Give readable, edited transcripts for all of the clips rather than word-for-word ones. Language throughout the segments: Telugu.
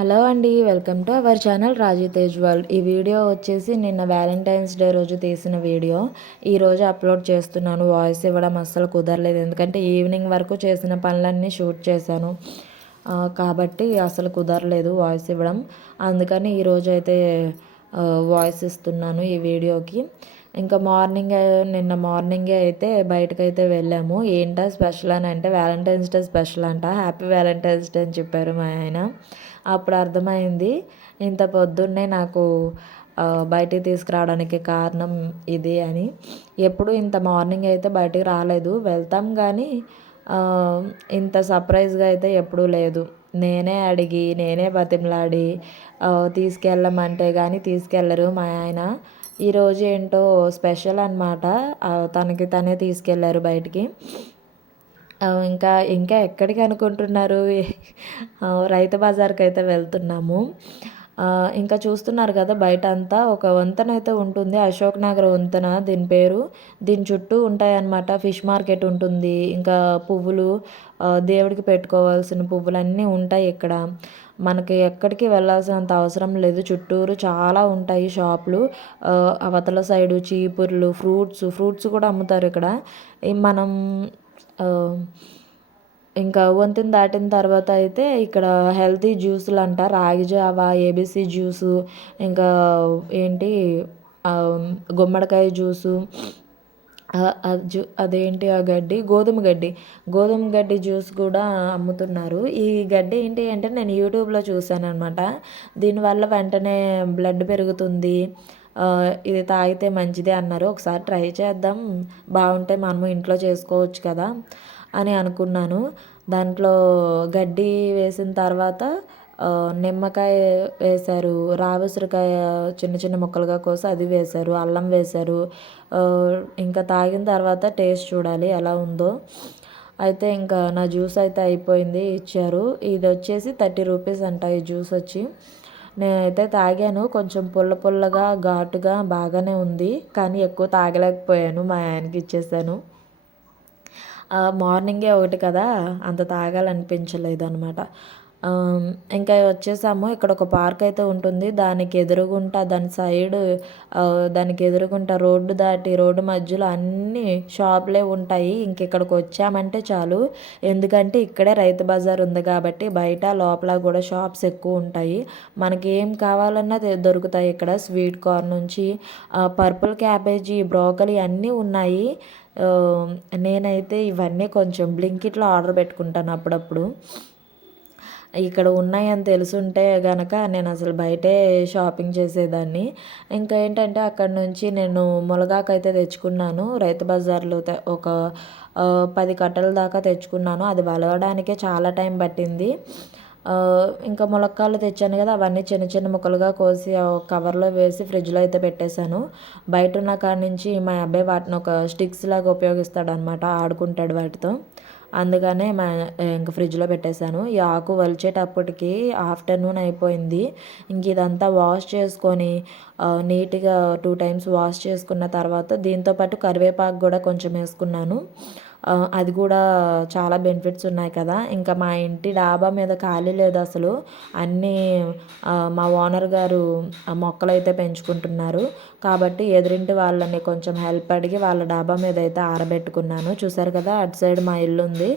హలో అండి. Welcome to our channel Raji Tej world. ఈ వీడియో వచ్చేసి నిన్న వ్యాలంటైన్స్ డే రోజు తీసిన వీడియో. ఈరోజు అప్లోడ్ చేస్తున్నాను. వాయిస్ ఇవ్వడం అస్సలు కుదరలేదు. ఎందుకంటే ఈవినింగ్ వరకు చేసిన పనులన్నీ షూట్ చేశాను. కాబట్టి అసలు కుదరలేదు వాయిస్ ఇవ్వడం. అందుకని ఈరోజు అయితే వాయిస్ ఇస్తున్నాను ఈ వీడియోకి. ఇంకా నిన్న మార్నింగే అయితే బయటకైతే వెళ్ళాము. ఏంటా స్పెషల్ అని అంటే వ్యాలంటైన్స్ డే స్పెషల్ అంట. హ్యాపీ వ్యాలంటైన్స్ డే అని చెప్పారు మా ఆయన. అప్పుడు అర్థమైంది ఇంత పొద్దున్నే నాకు బయటికి తీసుకురావడానికి కారణం ఇది అని. ఎప్పుడు ఇంత మార్నింగ్ అయితే బయటికి రాలేదు. వెళ్తాం కానీ ఇంత సర్ప్రైజ్గా అయితే ఎప్పుడూ లేదు. నేనే అడిగి నేనే బతిమలాడి తీసుకెళ్ళమంటే కానీ తీసుకెళ్ళరు మా ఆయన. ఈరోజు ఏంటో స్పెషల్ అనమాట. తనకి తనే తీసుకెళ్ళారు బయటికి. ఇంకా ఇంకా ఎక్కడికి అనుకుంటున్నారు? రైతు బజార్కి అయితే వెళ్తున్నాము. ఇంకా చూస్తున్నారు కదా బయట అంతా ఒక వంతెన అయితే ఉంటుంది. అశోక్ నగర్ వంతెన దీని పేరు. దీని చుట్టూ ఉంటాయన్నమాట. ఫిష్ మార్కెట్ ఉంటుంది. ఇంకా పువ్వులు, దేవుడికి పెట్టుకోవాల్సిన పువ్వులన్నీ ఉంటాయి ఇక్కడ. మనకి ఎక్కడికి వెళ్ళాల్సినంత అవసరం లేదు. చుట్టూరు చాలా ఉంటాయి షాపులు. అవతల సైడు చీపుర్లు, ఫ్రూట్స్ కూడా అమ్ముతారు ఇక్కడ. మనం ఇంకా వంతెన దాటిన తర్వాత అయితే ఇక్కడ హెల్తీ జ్యూసులు అంట. రాగి జావా, ఏబీసీ జ్యూసు, ఇంకా ఏంటి గుమ్మడికాయ జ్యూసు, అదేంటి ఆ గడ్డి, గోధుమ గడ్డి జ్యూస్ కూడా అమ్ముతున్నారు. ఈ గడ్డి ఏంటి అంటే నేను యూట్యూబ్లో చూశాను అనమాట. దీనివల్ల వెంటనే బ్లడ్ పెరుగుతుంది, ఇది తాగితే మంచిదే అన్నారు. ఒకసారి ట్రై చేద్దాం, బాగుంటే మనము ఇంట్లో చేసుకోవచ్చు కదా అని అనుకున్నాను. దాంట్లో గడ్డి వేసిన తర్వాత నిమ్మకాయ వేశారు, రావుసిరికాయ చిన్న చిన్న ముక్కలుగా కోసి అది వేశారు, అల్లం వేశారు. ఇంకా తాగిన తర్వాత టేస్ట్ చూడాలి ఎలా ఉందో. అయితే ఇంకా నా జ్యూస్ అయితే అయిపోయింది, ఇచ్చారు. ఇది వచ్చేసి 30 రూపీస్ అంట ఈ జ్యూస్ వచ్చి. నేనైతే తాగాను. కొంచెం పుల్లగా ఘాటుగా బాగానే ఉంది, కానీ ఎక్కువ తాగలేకపోయాను. మా ఆయనకి ఇచ్చేసాను. మార్నింగే ఒకటి కదా, అంత తాగాలనిపించలేదు అనమాట. ఇంకా వచ్చేసాము. ఇక్కడ ఒక పార్క్ అయితే ఉంటుంది. దానికి ఎదురుగుంట రోడ్డు దాటి రోడ్డు మధ్యలో అన్ని షాపులే ఉంటాయి. ఇక్కడికి వచ్చామంటే చాలు. ఎందుకంటే ఇక్కడే రైతు బజార్ ఉంది కాబట్టి బయట లోపల కూడా షాప్స్ ఎక్కువ ఉంటాయి. మనకి ఏం కావాలన్నా దొరుకుతాయి ఇక్కడ. స్వీట్ కార్న్ నుంచి పర్పుల్ క్యాబేజీ, బ్రోకలీ అన్నీ ఉన్నాయి. నేనైతే ఇవన్నీ కొంచెం బ్లింకిట్లో ఆర్డర్ పెట్టుకుంటాను అప్పుడప్పుడు. ఇక్కడ ఉన్నాయని తెలుసుంటే గనక నేను అసలు బయటే షాపింగ్ చేసేదాన్ని. ఇంకా ఏంటంటే అక్కడ నుంచి నేను మునగాకు అయితే తెచ్చుకున్నాను. రైతు బజార్లో ఒక 10 కట్టల దాకా తెచ్చుకున్నాను. అది వలవడానికే చాలా టైం పట్టింది. ఇంకా ములక్కాయలు తెచ్చాను కదా, అవన్నీ చిన్న చిన్న ముక్కలుగా కోసి కవర్లో వేసి ఫ్రిడ్జ్లో అయితే పెట్టేశాను. బయట ఉన్న కాడి నుంచి మా అబ్బాయి వాటిని ఒక స్టిక్స్ లాగా ఉపయోగిస్తాడు అనమాట, ఆడుకుంటాడు వాటితో. అందుకనే ఇంక ఫ్రిడ్జ్లో పెట్టేశాను. ఈ ఆకు వలిచేటప్పటికి ఆఫ్టర్నూన్ అయిపోయింది. ఇంక ఇదంతా వాష్ చేసుకొని నీట్గా 2 టైమ్స్ వాష్ చేసుకున్న తర్వాత దీంతోపాటు కరివేపాకు కూడా కొంచెం వేసుకున్నాను. అది కూడా చాలా బెనిఫిట్స్ ఉన్నాయి కదా. ఇంకా మా ఇంటి డాబా మీద ఖాళీ లేదు అసలు. అన్నీ మా ఓనర్ గారు మొక్కలు అయితే పెంచుకుంటున్నారు కాబట్టి ఎదురింటి వాళ్ళని కొంచెం హెల్ప్ అడిగి వాళ్ళ డాబా మీద అయితే ఆరబెట్టుకున్నాను. చూసారు కదా, అటు సైడ్ మా ఇల్లు ఉంది,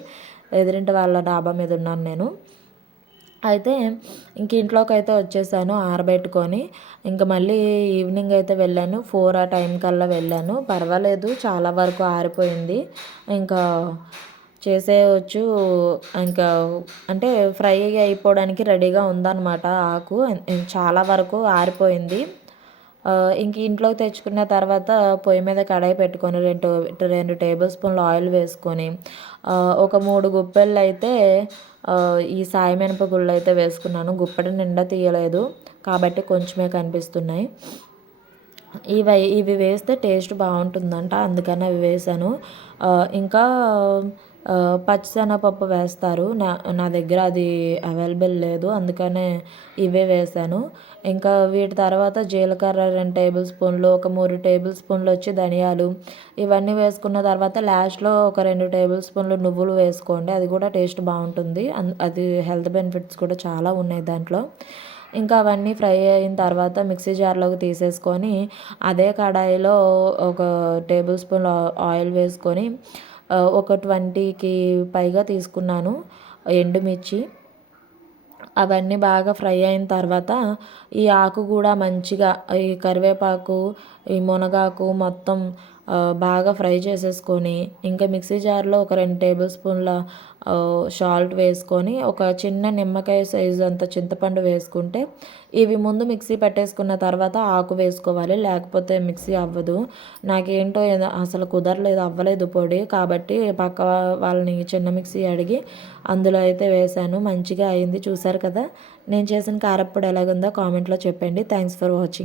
ఎదురింటి వాళ్ళ డాబా మీద ఉన్నాను నేను. అయితే ఇంక ఇంట్లోకి అయితే వచ్చేసాను ఆరబెట్టుకొని. ఇంక మళ్ళీ ఈవినింగ్ అయితే వెళ్ళాను. 4 ఆ టైం కల్లా వెళ్ళాను. పర్వాలేదు, చాలా వరకు ఆరిపోయింది. ఇంకా చేసేయవచ్చు. ఇంకా అంటే ఫ్రై అయిపోవడానికి రెడీగా ఉందన్నమాట ఆకు. చాలా వరకు ఆరిపోయింది. ఇంక ఇంట్లోకి తెచ్చుకున్న తర్వాత పొయ్యి మీద కడాయి పెట్టుకొని 2 టేబుల్ స్పూన్లు ఆయిల్ వేసుకొని ఒక 3 గుప్పెళ్ళు అయితే ఈ సాయి మినపగుళ్ళు అయితే వేసుకున్నాను. గుప్పెడు నిండా తీయలేదు కాబట్టి కొంచెమే కనిపిస్తున్నాయి. ఇవి వేస్తే టేస్ట్ బాగుంటుందంట, అందుకని అవి వేసాను. ఇంకా పచ్చిశనగపప్పు వేస్తారు. నా నా దగ్గర అది అవైలబుల్ లేదు. అందుకనే ఇవే వేశాను. ఇంకా వీటి తర్వాత జీలకర్ర 2 టేబుల్ స్పూన్లు, ఒక 3 టేబుల్ స్పూన్లు వచ్చి ధనియాలు, ఇవన్నీ వేసుకున్న తర్వాత లాస్ట్‌లో ఒక 2 టేబుల్ స్పూన్లు నువ్వులు వేసుకోండి. అది కూడా టేస్ట్ బాగుంటుంది. అది హెల్త్ బెనిఫిట్స్ కూడా చాలా ఉన్నాయి దాంట్లో. ఇంకా అవన్నీ ఫ్రై అయిన తర్వాత మిక్సీ జార్‌లోకి తీసేసుకొని అదే కడాయిలో ఒక టేబుల్ స్పూన్ ఆయిల్ వేసుకొని ఒక 20కి పైగా తీసుకున్నాను ఎండుమిర్చి. అవన్నీ బాగా ఫ్రై అయిన తర్వాత ఈ ఆకు కూడా మంచిగా ఈ కరివేపాకు, ఈ మునగాకు మొత్తం బాగా ఫ్రై చేసేసుకొని ఇంకా మిక్సీ జార్‌లో ఒక 2 టేబుల్ స్పూన్ల సాల్ట్ వేసుకొని ఒక చిన్న నిమ్మకాయ సైజు అంత చింతపండు వేసుకుంటే ఇవి ముందు మిక్సీ పెట్టేసుకున్న తర్వాత ఆకు వేసుకోవాలి. లేకపోతే మిక్సీ అవ్వదు. నాకేంటో ఏదో అసలు కుదరలేదు, అవ్వలేదు పొడి. కాబట్టి పక్క వాళ్ళని చిన్న మిక్సీ అడిగి అందులో అయితే వేశాను. మంచిగా అయింది. చూసారు కదా! నేను చేసిన కారప్పొడి ఎలాగుందో కామెంట్‌లో చెప్పండి. Thanks for watching.